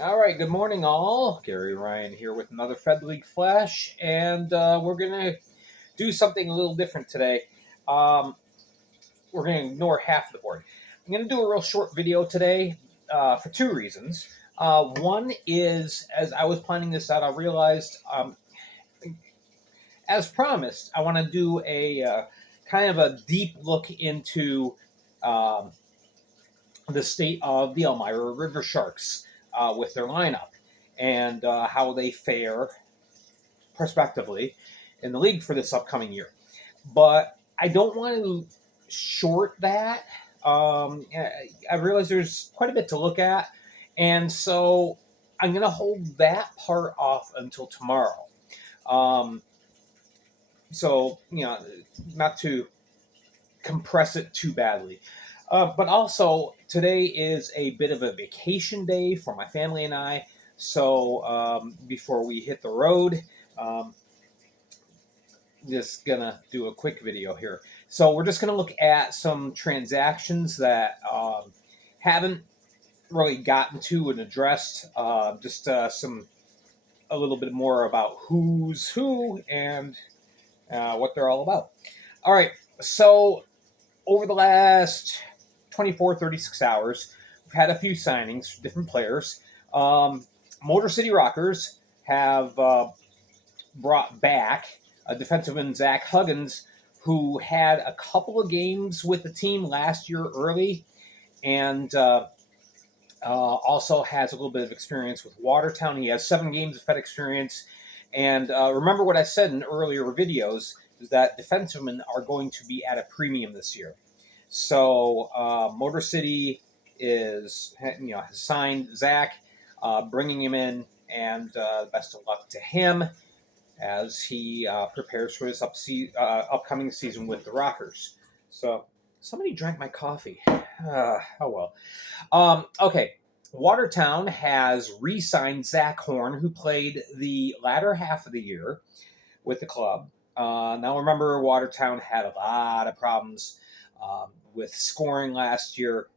All right, good morning, all. Gary Ryan here with another Fed League Flash, and we're going to do something a little different today. Um, we're going to ignore half the board. I'm going to do a real short video today for two reasons. One is, as I was planning this out, I realized, as promised, I want to do a kind of a deep look into um, the state of the Elmira River Sharks with their lineup and how they fare prospectively in the league for this upcoming year. But I don't want to short that. I realize there's quite a bit to look at, and so I'm going to hold that part off until tomorrow. Um, not to compress it too badly. But also, today is a bit of a vacation day for my family and I. So before we hit the road, um, just gonna do a quick video here. So we're just gonna look at some transactions that haven't really gotten to and addressed. Just some a little bit more about who's who and what they're all about. All right, so over the last 24, 36 hours, we've had a few signings, different players. Motor City Rockers have brought back a defenseman, Zach Huggins, who had a couple of games with the team last year early and also has a little bit of experience with Watertown. He has 7 games of Fed experience. And remember what I said in earlier videos is that defensemen are going to be at a premium this year. So Motor City has signed Zach, bringing him in, and best of luck to him as he prepares for his upcoming season with the Rockers. So somebody drank my coffee. Oh well. Okay. Watertown has re-signed Zach Horn, who played the latter half of the year with the club. Now, remember, Watertown had a lot of problems with scoring last year,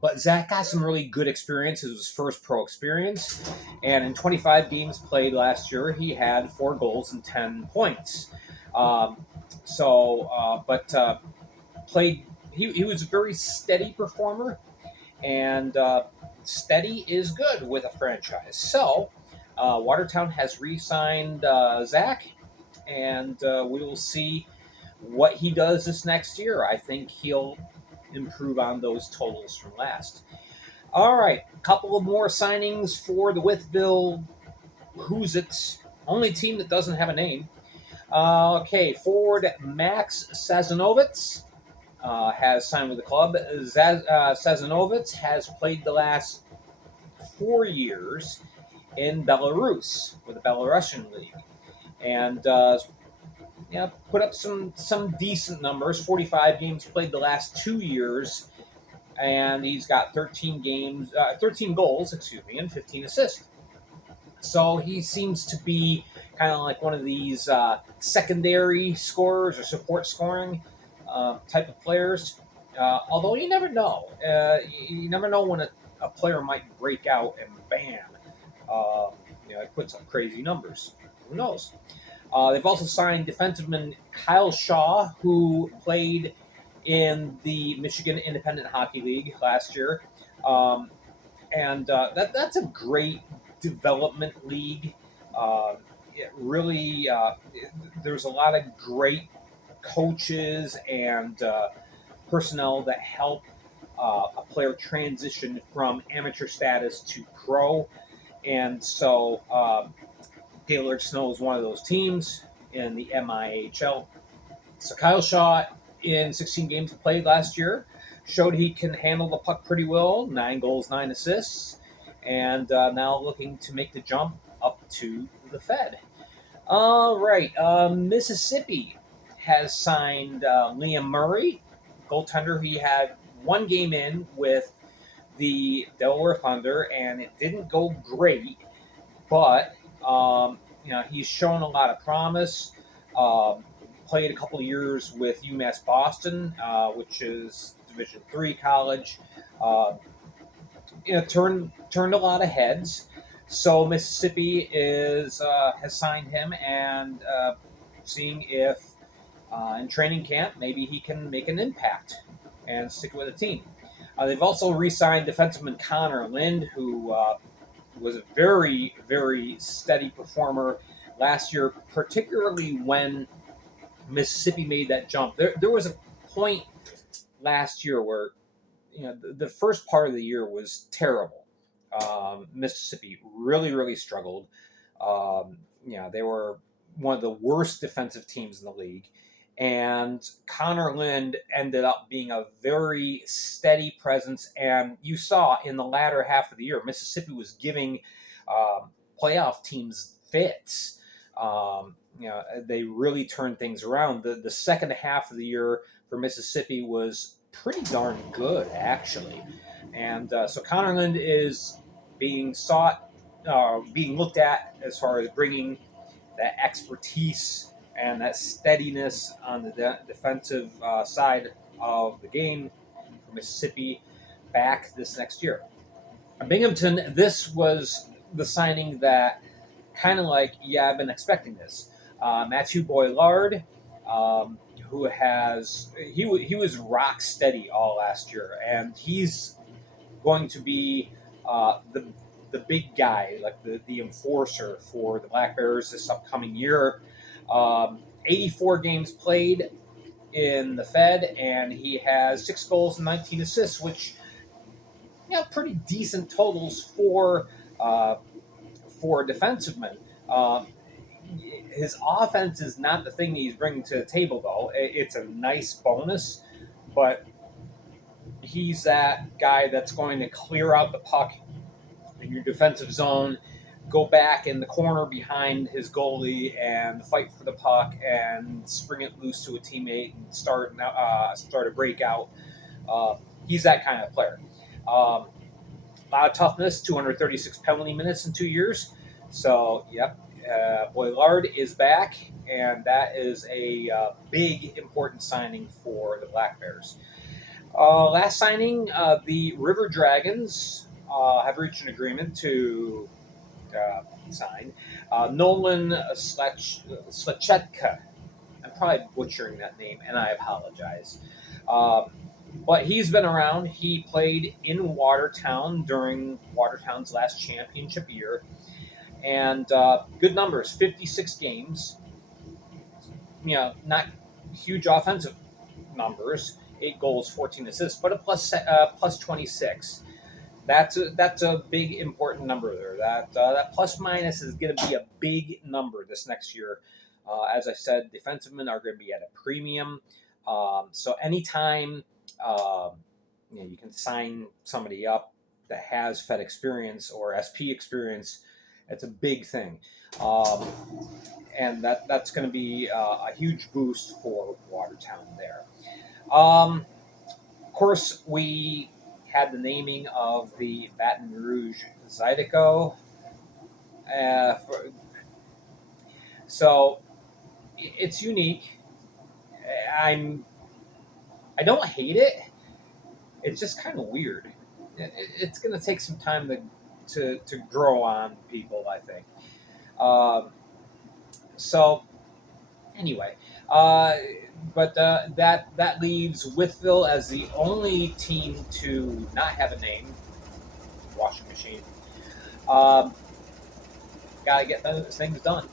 but Zach got some really good experience. It was his first pro experience, and in 25 games played last year, he had 4 goals and 10 points. Um, but played. He was a very steady performer, and steady is good with a franchise. So, Watertown has re-signed Zach, and we will see what he does this next year. I think he'll improve on those totals from last. All right, a couple of more signings for the Withville Who's It's, only team that doesn't have a name. Okay, forward Max Sazanovitz has signed with the club. Sazanovitz has played the last 4 years in Belarus with the Belarusian league, and put up some decent numbers. 45 games played the last 2 years, and he's got 13 goals, and 15 assists. So he seems to be kind of like one of these secondary scorers or support scoring type of players. Although you never know. You never know when a player might break out and bam, it puts up crazy numbers. Who knows? They've also signed defenseman Kyle Shaw, who played in the Michigan Independent Hockey League last year. That's a great development league. It really there's a lot of great coaches and personnel that help a player transition from amateur status to pro, and so Gaylord Snow is one of those teams in the MIHL. So Kyle Shaw, in 16 games played last year, showed he can handle the puck pretty well. 9 goals, 9 assists, and now looking to make the jump up to the Fed. All right, Mississippi has signed Liam Murray, goaltender. He had 1 game in with the Delaware Thunder, and it didn't go great, but he's shown a lot of promise. Played a couple of years with UMass Boston, which is Division III college. Uh, turned a lot of heads. So Mississippi has signed him, and seeing if in training camp maybe he can make an impact and stick with the team. They've also re-signed defenseman Connor Lind, who was a very, very steady performer last year, particularly when Mississippi made that jump. There was a point last year where the first part of the year was terrible. Mississippi really, really struggled. They were one of the worst defensive teams in the league. And Connor Lind ended up being a very steady presence. And you saw in the latter half of the year, Mississippi was giving playoff teams fits. They really turned things around. The second half of the year for Mississippi was pretty darn good, actually. And so Connor Lind is being looked at as far as bringing that expertise and that steadiness on the defensive side of the game for Mississippi back this next year. Binghamton, this was the signing that kind of like, I've been expecting this. Matthew Boilard, who he was rock steady all last year, and he's going to be the big guy, like the enforcer for the Black Bears this upcoming year. 84 games played in the Fed, and he has 6 goals and 19 assists, which pretty decent totals for a defenseman. His offense is not the thing he's bringing to the table, though. It's a nice bonus, but he's that guy that's going to clear out the puck in your defensive zone, go back in the corner behind his goalie and fight for the puck and spring it loose to a teammate and start a breakout. He's that kind of player. A lot of toughness, 236 penalty minutes in 2 years. So, Boilard is back, and that is a big, important signing for the Black Bears. Last signing, the River Dragons have reached an agreement to sign Nolan Slachetka. I'm probably butchering that name, and I apologize. But he's been around. He played in Watertown during Watertown's last championship year. And good numbers, 56 games. Not huge offensive numbers, 8 goals, 14 assists, but a plus 26. That's a big important number there. That plus minus is going to be a big number this next year. As I said, defensemen are going to be at a premium. So anytime you can sign somebody up that has Fed experience or SP experience, it's a big thing. And that's going to be a huge boost for Watertown there. Of course, we had the naming of the Baton Rouge Zydeco. So it's unique. I don't hate it. It's just kind of weird. It's going to take some time to grow on people, I think. So anyway, but that leaves Wytheville as the only team to not have a name. Washing machine. Gotta get those things done.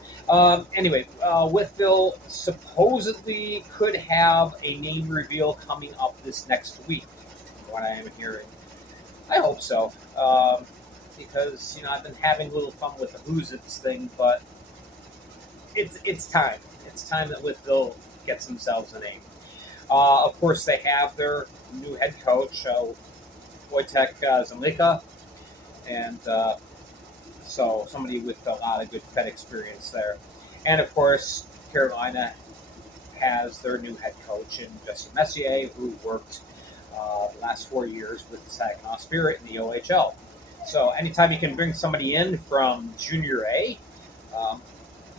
Anyway, Wytheville supposedly could have a name reveal coming up this next week, from what I am hearing. I hope so, because I've been having a little fun with the Who's It's thing, but it's time. It's time that Wytheville gets themselves a name. Of course, they have their new head coach, Wojtek Zamlika, and so somebody with a lot of good Fed experience there. And of course, Carolina has their new head coach in Justin Messier, who worked the last 4 years with the Saginaw Spirit in the OHL. So anytime you can bring somebody in from Junior A,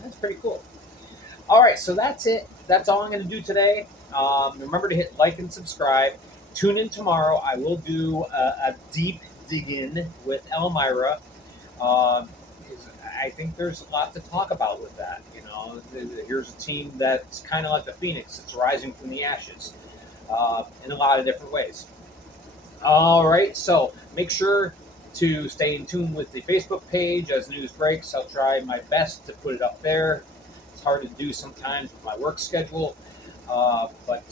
that's pretty cool. All right, so that's it. That's all I'm going to do today. Remember to hit like and subscribe. Tune in tomorrow. I will do a deep dig in with Elmira. Um, I think there's a lot to talk about with that. Here's a team that's kind of like the Phoenix. It's rising from the ashes in a lot of different ways. All right, so make sure to stay in tune with the Facebook page as news breaks. I'll try my best to put it up there. It's hard to do sometimes with my work schedule, but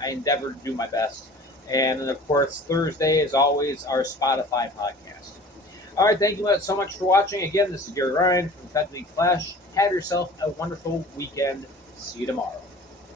I endeavor to do my best. And then, of course, Thursday is always our Spotify podcast. All right, thank you so much for watching. Again, this is Gary Ryan from Fed League Flash. Have yourself a wonderful weekend. See you tomorrow.